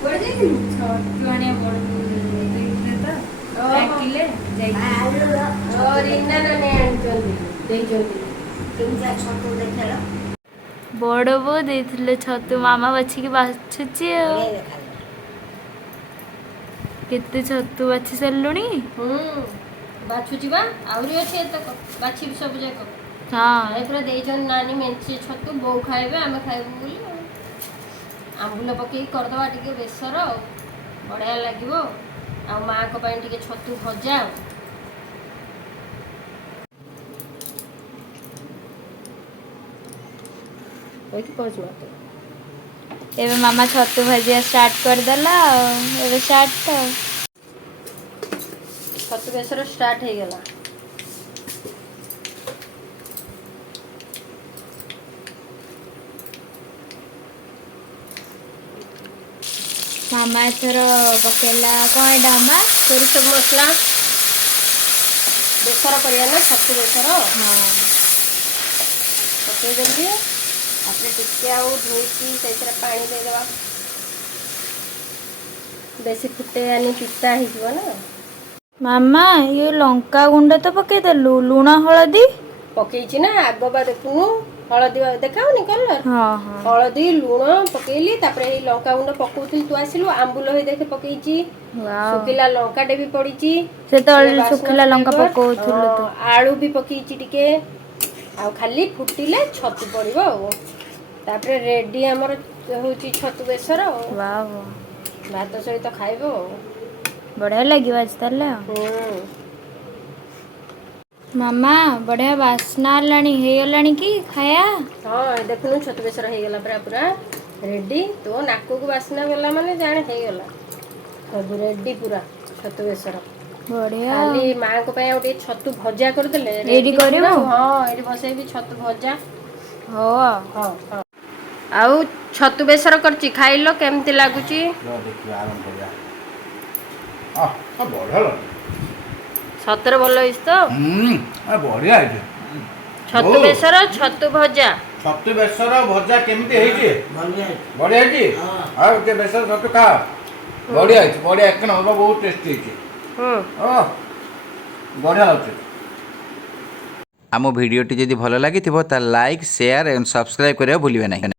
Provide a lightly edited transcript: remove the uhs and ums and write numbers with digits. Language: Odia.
ଛତୁଆଣିଆ ବଡ ଦେଇଥିଲେ ତ ଡାକିଲେ ବଡ ବୋଉ ଦେଇଥିଲେ ଛତୁ ମାମା ବାଛିକି ବାଛୁଛି ଆଉ କେତେ ଛତୁ ବାଛି ସାରିଲୁଣି? ବାଛୁଛି ବା ଆହୁରି ଅଛି ଏତକ ବାଛିବି ସବୁ ଯାକ। ହଁ ପୁରା ଦେଇଛନ୍ତି ନାନୀ ମେଞ୍ଚେ ଛତୁ ବୋଉ ଖାଇବେ ଆମେ ଖାଇବୁ ବୋଲି ଆମ୍ବୁଲ ପକେଇକି କରିଦେବା ଟିକେ ବେସର ବଢ଼ିଆ ଲାଗିବ ଆଉ ମାଆଙ୍କ ପାଇଁ ଟିକେ ଛତୁ ଭଜା କହୁଛି ମତେ ଏବେ ମାମା ଛତୁ ଭାଜିବା ଷ୍ଟାର୍ଟ କରିଦେଲା ଆଉ ଏବେ ଷ୍ଟାର୍ଟ ତ ଛତୁ ବେସର ଷ୍ଟାର୍ଟ ହେଇଗଲା। ମାମା ଏଥର ପକେଇଲା କଣ ଏଇଟା ମାମା? ସୋରିଷ ମସଲା ବେସର କରିବା ନା ଛତୁ ବେସର ପକେଇଦେଲି ତାପରେ ଟିକେ ଆଉ ଧୋଇକି ସେଇଥିରେ ପାଣି ଦେଇଦେବା ବେଶୀ ଫୁଟେଇବାନି ପିତା ହେଇଯିବ ନା। ମାମା ଇଏ ଲଙ୍କା ଗୁଣ୍ଡ ତ ପକେଇଦେଲୁ ଲୁଣ ହଳଦୀ ପକେଇଛି ନା ଆଗ ବା ଦେଖୁନୁ ହଳଦୀ ଦେଖାଉନି କଲର ହଳଦୀ ଲୁଣ ପକେଇଲି ତାପରେ ଏଇ ଲଙ୍କାଗୁଣ୍ଡ ପକଉଥିଲି ତୁ ଆସିଲୁ ଆମ୍ବୁଲ ହେଇ ଦେଖେ ପକେଇଛି ଶୁଖିଲା ଲଙ୍କାଟେ ବି ପଡିଛି ସେତେବେଳେ ଶୁଖିଲା ଲଙ୍କା ପକଉଥିଲୁ ତୁ ଆଳୁ ବି ପକେଇଛି ଟିକେ ଆଉ ଖାଲି ଫୁଟିଲେ ଛତୁ ପଡିବ ଆଉ ତାପରେ ରେଡି ଆମର ହଉଛି ଛତୁ ବେସର ଆଉ ଭାତ ସହିତ ଖାଇବ ଆଉ ବଢିଆ ଲାଗିବ ଆଜି ତାହେଲେ ଆଉ ମାମା ବଢିଆ ବାସ୍ନା ହେଲାଣି ହେଇଗଲାଣି କି ଖାଇବା? ହଁ ଦେଖୁନୁ ଛତୁ ବେସର ହେଇଗଲା ପୁରା ରେଡି ତୋ ନାକକୁ ବାସ୍ନା ଗଲା ମାନେ ଜାଣେ ହେଇଗଲା ସବୁ ରେଡି ପୁରା ଛତୁ ବେସର ବଢିଆ ଖାଲି ମାଙ୍କ ପାଇଁ ଆଉ ଟିକେ ଛତୁ ଭଜା କରିଦେଲେ ଏଇଠି ରେଡି ପୁରା କରିବୁ ଏଇଠି ବସେଇବି ଛତୁ ଭଜା ହଉ ଆଉ ଛତୁ ବେସର କରିଛି ଖାଇଲ କେମିତି ଲାଗୁଛି? ସତରେ ଭଲ ହେଇଛି ତ? ବଢିଆ ହେଇଛି ଛତୁ ବେସର ଛତୁ ଭଜା ଛତୁ ବେସର ଭଜା କେମିତି ହେଇଛି? ବଢିଆ ହେଇଛି ଆଉ ଟିକେ ବେସର ଛତୁ ଖା ବଢିଆ ହେଇଛି ବଢିଆ ଏକ ନମ୍ବର ବହୁତ ଟେଷ୍ଟି ହେଇଛି ବଢିଆ ଲାଗୁଛି। ଆମ ଭିଡ଼ିଓଟି ଯଦି ଭଲ ଲାଗିଥିବ ତାହେଲେ ଲାଇକ୍ ସେୟାର ଏବଂ ସବସ୍କ୍ରାଇବ୍ କରିବା ଭୁଲିବେ ନାହିଁ।